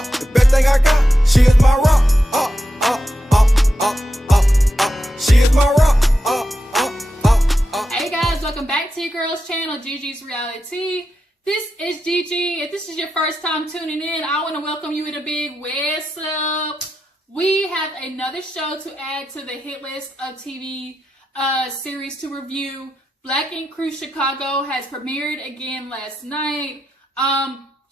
The best thing I got, she is my rock. She is my rock. Hey guys, welcome back to your girl's channel, Gigi's Reality. This is Gigi. If this is your first time tuning in, I want to welcome you with a big what's up. We have another show to add to the hit list of TV series to review. Black Ink Crew Chicago has premiered again last night.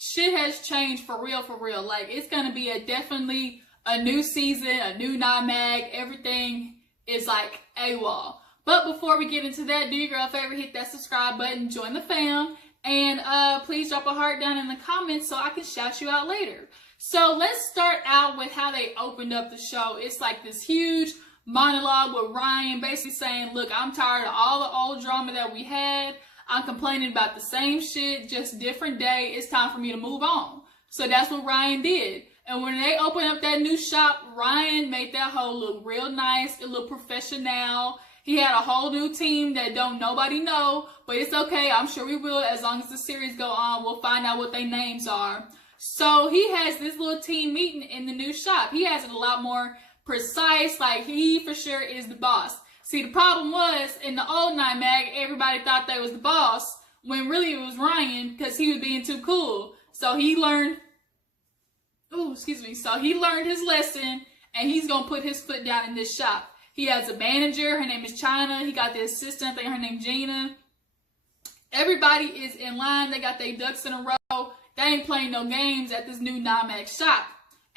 Shit has changed for real. Like, it's gonna be definitely a new season, a new non-mag. Everything is like AWOL. But before we get into that, do your girl a favor, hit that subscribe button, join the fam, and please drop a heart down in the comments so I can shout you out later. So let's start out with how they opened up the show. It's like this huge monologue with Ryan basically saying, look, I'm tired of all the old drama that we had. I'm complaining about the same shit, just different day. It's time for me to move on. So that's what Ryan did. And when they opened up that new shop, Ryan made that whole look real nice. It looked professional. He had a whole new team that don't nobody know, but it's okay. I'm sure we will. As long as the series go on, we'll find out what their names are. So he has this little team meeting in the new shop. He has it a lot more precise, like he for sure is the boss. See, the problem was, in the old Night Mag, everybody thought they was the boss, when really it was Ryan, because he was being too cool. So he learned, so he learned his lesson, and he's going to put his foot down in this shop. He has a manager, her name is China. He got the assistant, I think her name Gina. Everybody is in line, they got their ducks in a row. They ain't playing no games at this new Night Mag shop.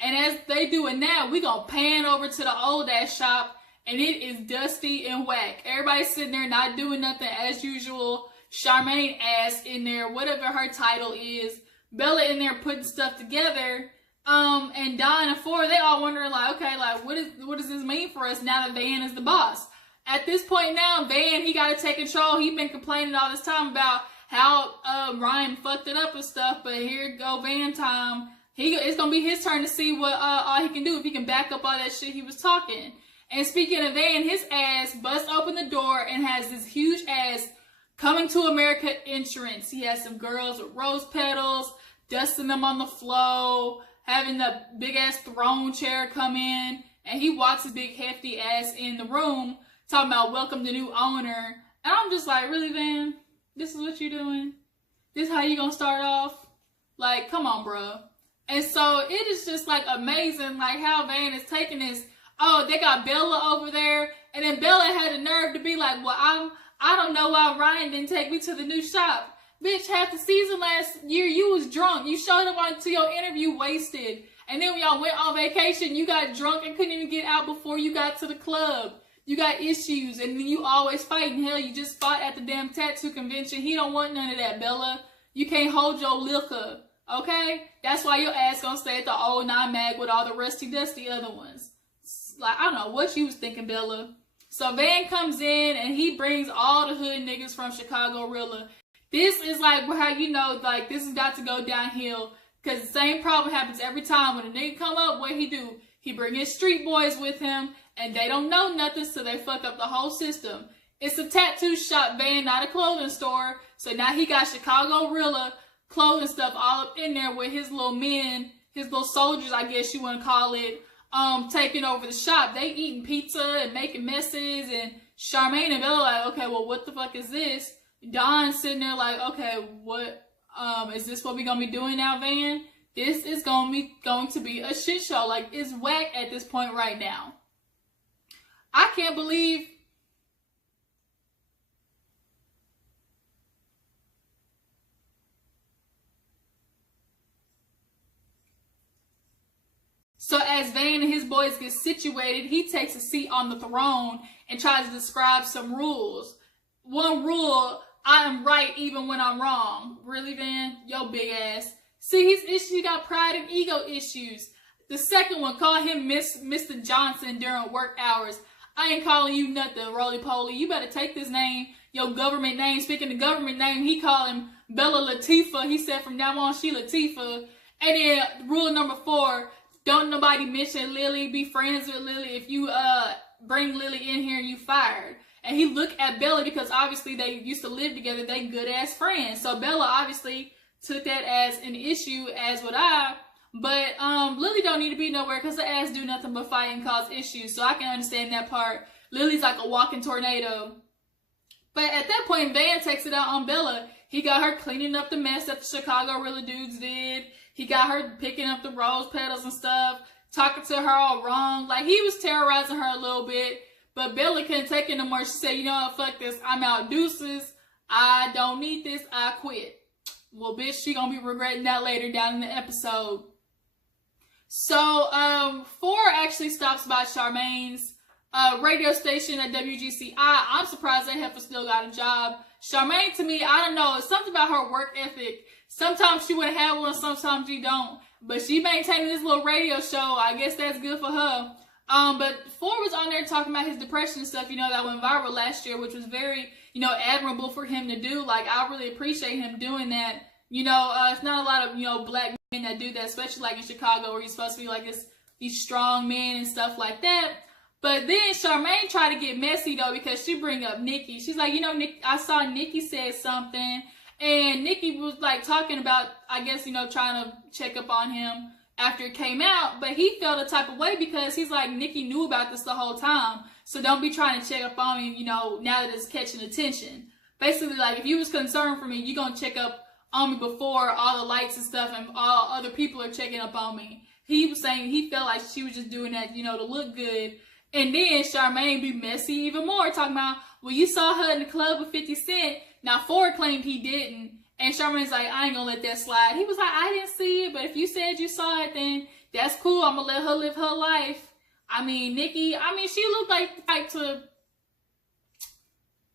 And as they do it now, we going to pan over to the old ass shop, and it is dusty and whack. Everybody's sitting there not doing nothing as usual. Charmaine ass in there, whatever her title is. Bella in there putting stuff together. And Don and Ford, they all wondering like, okay, like what does this mean for us now that Van is the boss? At this point now, Van, he got to take control. He been complaining all this time about how Ryan fucked it up and stuff, but here go Van time. It's gonna be his turn to see what all he can do, if he can back up all that shit he was talking. And speaking of Van, his ass busts open the door and has this huge ass Coming to America entrance. He has some girls with rose petals, dusting them on the floor, having the big ass throne chair come in, and he walks his big hefty ass in the room, talking about welcome the new owner. And I'm just like, really, Van? This is what you doing? This how you gonna start off? Like, come on, bro. And so it is just like amazing, like how Van is taking this. Oh, they got Bella over there, and then Bella had the nerve to be like, well, I don't know why Ryan didn't take me to the new shop. Bitch, half the season last year, you was drunk. You showed up to your interview wasted. And then when y'all went on vacation, you got drunk and couldn't even get out before you got to the club. You got issues, and then you always fighting. Hell, you just fought at the damn tattoo convention. He don't want none of that, Bella. You can't hold your liquor, okay? That's why your ass gonna stay at the old Night Mag with all the rusty, dusty other ones. Like, I don't know what you was thinking, Bella. So Van comes in, and he brings all the hood niggas from Chicago Rilla. This is like how you know, like, this has got to go downhill, because the same problem happens every time. When a nigga come up, what he do? He bring his street boys with him, and they don't know nothing, so they fuck up the whole system. It's a tattoo shop, Van, not a clothing store. So now he got Chicago Rilla clothing stuff all up in there with his little men, his little soldiers, I guess you want to call it, taking over the shop. They eating pizza and making messes, and Charmaine and Bella like, okay, well, what the fuck is this? Don sitting there like, okay, what, is this what we gonna be doing now, Van? This is going to be a shit show. Like, it's whack at this point right now. I can't believe so as Van and his boys get situated, he takes a seat on the throne and tries to describe some rules. One rule, I am right even when I'm wrong. Really, Van? Yo, big ass. See, he got pride and ego issues. The second one, call him Mr. Johnson during work hours. I ain't calling you nothing, roly-poly. You better take this name, your government name. Speaking of government name, he called him Bella Latifah. He said from now on, she Latifah. And then rule number 4, don't nobody mention Lily. Be friends with Lily. If you bring Lily in here, you fired. And he looked at Bella because obviously they used to live together. They good ass friends. So Bella obviously took that as an issue, as would I. But Lily don't need to be nowhere because her ass do nothing but fight and cause issues. So I can understand that part. Lily's like a walking tornado. But at that point, Van takes it out on Bella. He got her cleaning up the mess that the Chicago Rilla dudes did. He got her picking up the rose petals and stuff, talking to her all wrong. Like, he was terrorizing her a little bit. But Bella couldn't take it no more. She said, you know what, fuck this. I'm out, deuces. I don't need this. I quit. Well, bitch, she gonna be regretting that later down in the episode. So, 4 actually stops by Charmaine's radio station at WGCI. I'm surprised that heifer still got a job. Charmaine, to me, I don't know, it's something about her work ethic. Sometimes she would have one, sometimes she don't. But she maintaining this little radio show. I guess that's good for her. But 4 was on there talking about his depression and stuff, you know, that went viral last year, which was very, you know, admirable for him to do. Like, I really appreciate him doing that. You know, it's not a lot of, you know, black men that do that, especially like in Chicago where you're supposed to be like these strong men and stuff like that. But then Charmaine tried to get messy though because she bring up Nikki. She's like, you know, I saw Nikki said something, and Nikki was like talking about, I guess, you know, trying to check up on him after it came out, but he felt a type of way because he's like, Nikki knew about this the whole time, so don't be trying to check up on me, you know, now that it's catching attention. Basically, like, if you was concerned for me, you gonna check up on me before all the lights and stuff and all other people are checking up on me. He was saying he felt like she was just doing that, you know, to look good. And then Charmaine be messy even more, talking about, well, you saw her in the club with 50 Cent. Now, Ford claimed he didn't. And Charmaine's like, I ain't gonna let that slide. He was like, I didn't see it, but if you said you saw it, then that's cool. I'm gonna let her live her life. I mean, Nikki, she looked like the type to,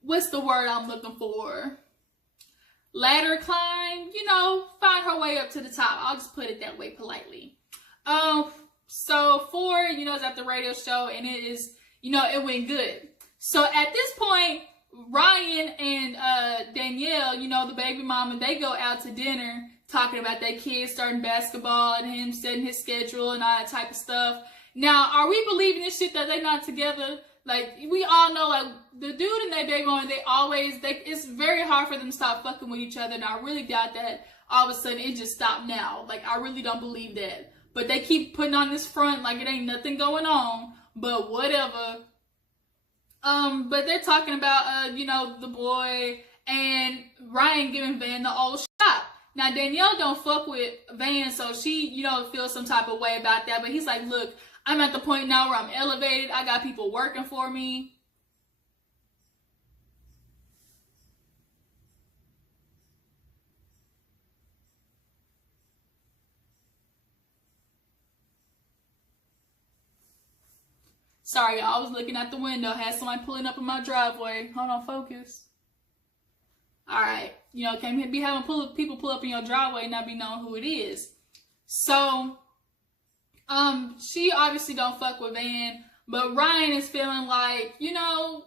what's the word I'm looking for? Ladder climb, you know, find her way up to the top. I'll just put it that way politely. So 4, you know, is at the radio show, and it is, you know, it went good. So at this point, Ryan and Danielle, you know, the baby mama, they go out to dinner talking about their kids starting basketball and him setting his schedule and all that type of stuff. Now, are we believing this shit that they're not together? Like, we all know, like, the dude and that baby mama, it's very hard for them to stop fucking with each other, and I really doubt that all of a sudden it just stopped now. Like, I really don't believe that. But they keep putting on this front like it ain't nothing going on, but whatever. But they're talking about, you know, the boy and Ryan giving Van the old shot. Now, Danielle don't fuck with Van, so she, you know, feels some type of way about that. But he's like, look, I'm at the point now where I'm elevated. I got people working for me. Sorry, y'all. I was looking out the window. Had somebody pulling up in my driveway. Hold on, focus. Alright. You know, can't be having people pull up in your driveway and not be knowing who it is. So, she obviously don't fuck with Van. But Ryan is feeling like, you know,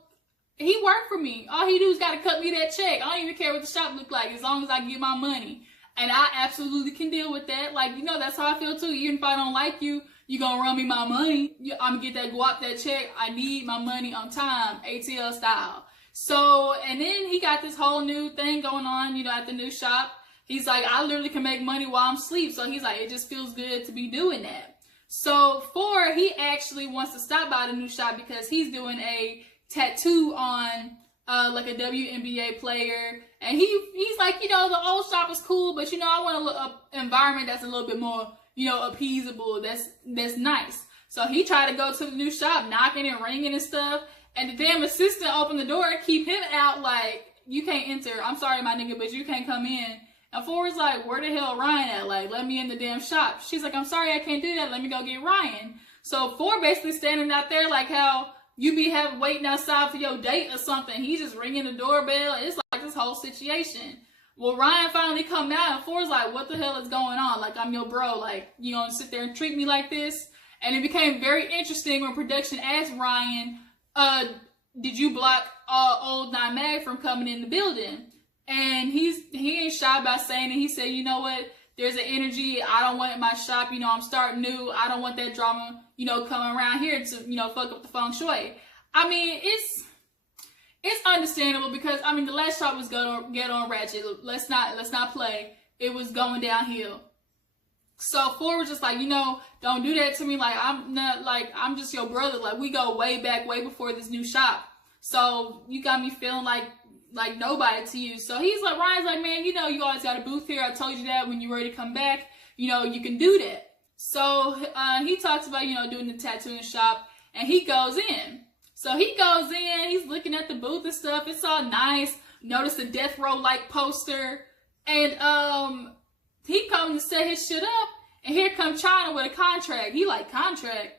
he worked for me. All he do is gotta cut me that check. I don't even care what the shop look like as long as I get my money. And I absolutely can deal with that. Like, you know, that's how I feel too. Even if I don't like you, you gonna run me my money. I'm gonna get that guap, that check. I need my money on time, ATL style. So, and then he got this whole new thing going on, you know, at the new shop. He's like, I literally can make money while I'm asleep. So he's like, it just feels good to be doing that. So 4, he actually wants to stop by the new shop because he's doing a tattoo on like a WNBA player. And he's like, you know, the old shop is cool, but you know, I want an environment that's a little bit more, you know, appeasable, that's nice. So he tried to go to the new shop, knocking and ringing and stuff, and the damn assistant opened the door and keep him out like, you can't enter. I'm sorry, my nigga, but you can't come in. And 4 is like, where the hell Ryan at? Like, let me in the damn shop. She's like, I'm sorry, I can't do that. Let me go get Ryan. So 4 basically standing out there like how you be waiting outside for your date or something. He's just ringing the doorbell. It's like this whole situation. Well, Ryan finally come out, and 4's like, what the hell is going on? Like, I'm your bro. Like, you gonna sit there and treat me like this? And it became very interesting when production asked Ryan, did you block old Nine Mag from coming in the building? And he ain't shy about saying it. He said, you know what? There's an energy. I don't want it in my shop. You know, I'm starting new. I don't want that drama, you know, coming around here to, you know, fuck up the feng shui. I mean, it's understandable because, I mean, the last shop was get on ratchet. Let's not play. It was going downhill. So Ford was just like, don't do that to me. Like, I'm not, like, I'm just your brother. Like, we go way back, way before this new shop. So you got me feeling like nobody to you. So he's like, Ryan's like, man, you always got a booth here. I told you that when you're ready to come back, you can do that. So he talks about, doing the tattooing shop, and he goes in. So he goes in, he's looking at the booth and stuff. It's all nice. Notice the Death Row like poster. And he comes to set his shit up, and here comes China with a contract. He like, contract?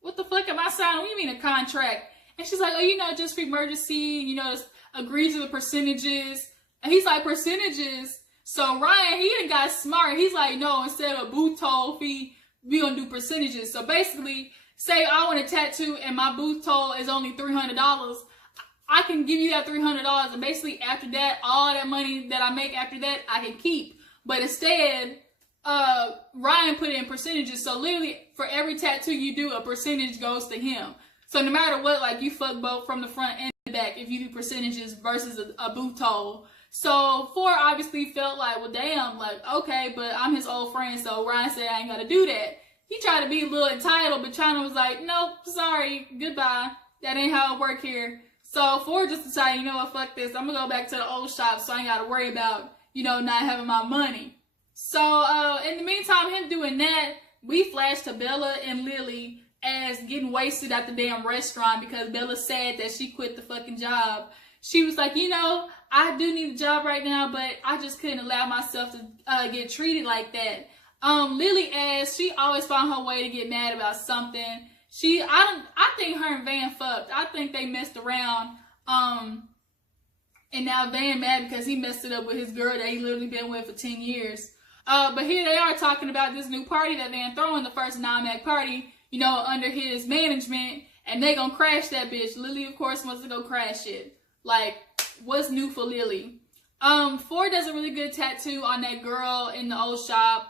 What the fuck am I signing? What do you mean a contract? And she's like, oh, just for emergency, just agree to the percentages. And he's like, percentages? So Ryan, he done got smart. He's like, no, instead of a booth toll fee, we gonna do percentages. So basically, say I want a tattoo and my booth toll is only $300. I can give you that $300, and basically after that, all that money that I make after that, I can keep. But instead, Ryan put it in percentages. So literally, for every tattoo you do, a percentage goes to him. So no matter what, like, you fuck both from the front and the back if you do percentages versus a booth toll. So Ford obviously felt like, well, damn, like, okay, but I'm his old friend, so Ryan said I ain't gotta do that. He tried to be a little entitled, but China was like, nope, sorry, goodbye. That ain't how it work here. So Ford just decided, you know what, fuck this. I'm gonna go back to the old shop so I ain't gotta worry about, not having my money. So in the meantime, him doing that, we flash to Bella and Lily as getting wasted at the damn restaurant because Bella said that she quit the fucking job. She was like, I do need a job right now, but I just couldn't allow myself to get treated like that. Lily, as she always found her way to get mad about something. I think her and Van fucked. I think they messed around. And now Van mad because he messed it up with his girl that he literally been with for 10 years. But here they are talking about this new party that Van throwing, the first non-Mac party, under his management, and they gonna crash that bitch. Lily, of course, wants to go crash it. Like, what's new for Lily? Ford does a really good tattoo on that girl in the old shop.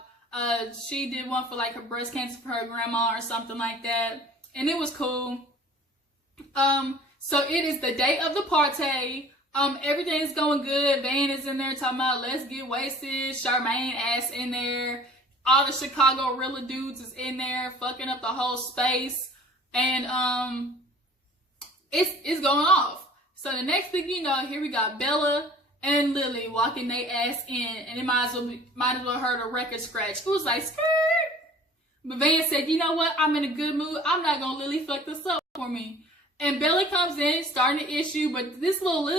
She did one for like her breast cancer for her grandma or something like that. And it was cool. So it is the day of the party. Everything's going good. Van is in there talking about let's get wasted. Charmaine ass in there. All the Chicago Rilla dudes is in there fucking up the whole space. And it's going off. So the next thing you know, here we got Bella and Lily walking their ass in, and it might as well heard a record scratch. It was like skirt. But Van said, you know what? I'm in a good mood. I'm not gonna Lily fuck this up for me. And Bella comes in, starting an issue, but this little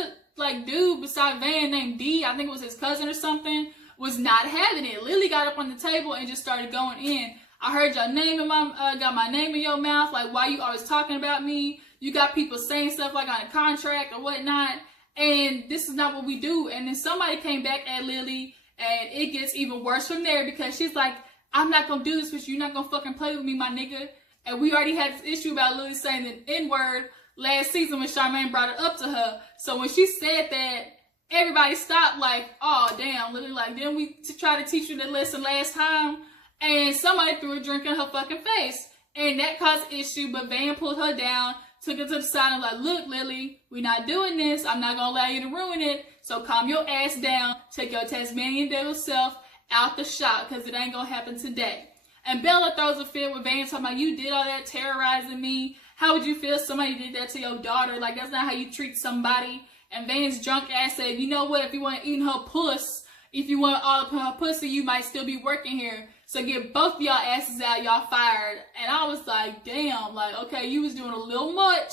dude beside Van named D, I think it was his cousin or something, was not having it. Lily got up on the table and just started going in. I heard your name in got my name in your mouth. Like, why you always talking about me? You got people saying stuff like on a contract or whatnot. And this is not what we do. And then somebody came back at Lily, and it gets even worse from there because she's like, I'm not going to do this with you. You're not going to fucking play with me, my nigga. And we already had this issue about Lily saying the N-word last season when Charmaine brought it up to her. So when she said that, everybody stopped like, oh, damn, Lily, like, didn't we try to teach you the lesson last time? And somebody threw a drink in her fucking face. And that caused issue, but Van pulled her down, took her to the side and like, look, Lily, we're not doing this. I'm not going to allow you to ruin it. So calm your ass down. Take your Tasmanian devil self out the shop because it ain't going to happen today. And Bella throws a fit with Van talking about, you did all that terrorizing me. How would you feel if somebody did that to your daughter? Like, that's not how you treat somebody. And Van's drunk ass said, you know what? If you want to eat her puss, if you want all of her pussy, you might still be working here. So get both of y'all asses out, y'all fired. And I was like, damn, like, okay, you was doing a little much.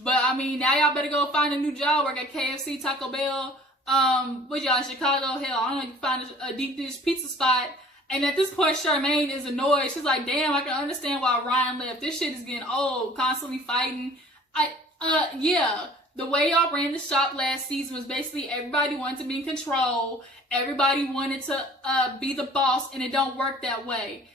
But, I mean, now y'all better go find a new job, work at KFC, Taco Bell, what y'all, Chicago, hell, I don't know, you can find a deep dish pizza spot. And at this point, Charmaine is annoyed. She's like, damn, I can understand why Ryan left. This shit is getting old, constantly fighting. Yeah. The way y'all ran the shop last season was basically everybody wanted to be in control. Everybody wanted to be the boss, and it don't work that way.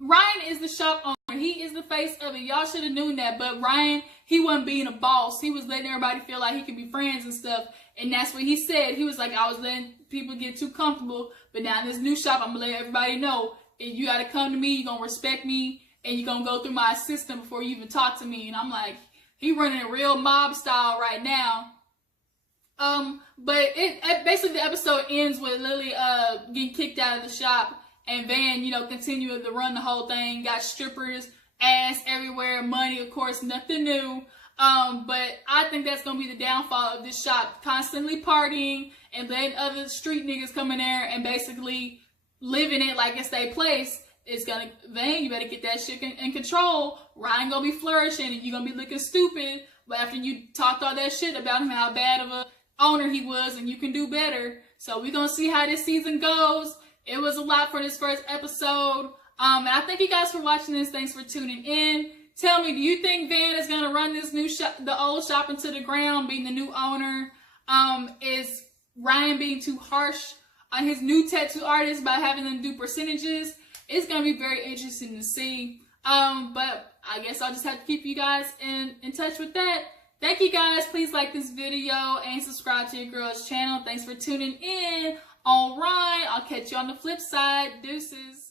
Ryan is the shop owner. He is the face of it. Y'all should have known that. But Ryan, he wasn't being a boss. He was letting everybody feel like he could be friends and stuff. And that's what he said. He was like, I was letting people get too comfortable. But now in this new shop, I'm going to let everybody know. If you got to come to me, you're going to respect me. And you're going to go through my assistant before you even talk to me. And I'm like, he running a real mob style right now. But basically the episode ends with Lily getting kicked out of the shop, and Van, you know, continued to run the whole thing. Got strippers, ass everywhere, money, of course, nothing new. But I think that's gonna be the downfall of this shop, constantly partying and letting other street niggas come in there and basically living it like it's their place. It's gonna, Van, you better get that shit in control. Ryan gonna be flourishing and you're gonna be looking stupid. But after you talked all that shit about him, how bad of a owner he was, and you can do better. So we're gonna see how this season goes. It was a lot for this first episode. And I thank you guys for watching this. Thanks for tuning in. Tell me, do you think Van is gonna run this new shop, the old shop, into the ground, being the new owner? Is Ryan being too harsh on his new tattoo artist by having them do percentages? It's gonna be very interesting to see. But I guess I'll just have to keep you guys in touch with that. Thank you guys. Please like this video and subscribe to your girl's channel. Thanks for tuning in. All right, I'll catch you on the flip side. Deuces.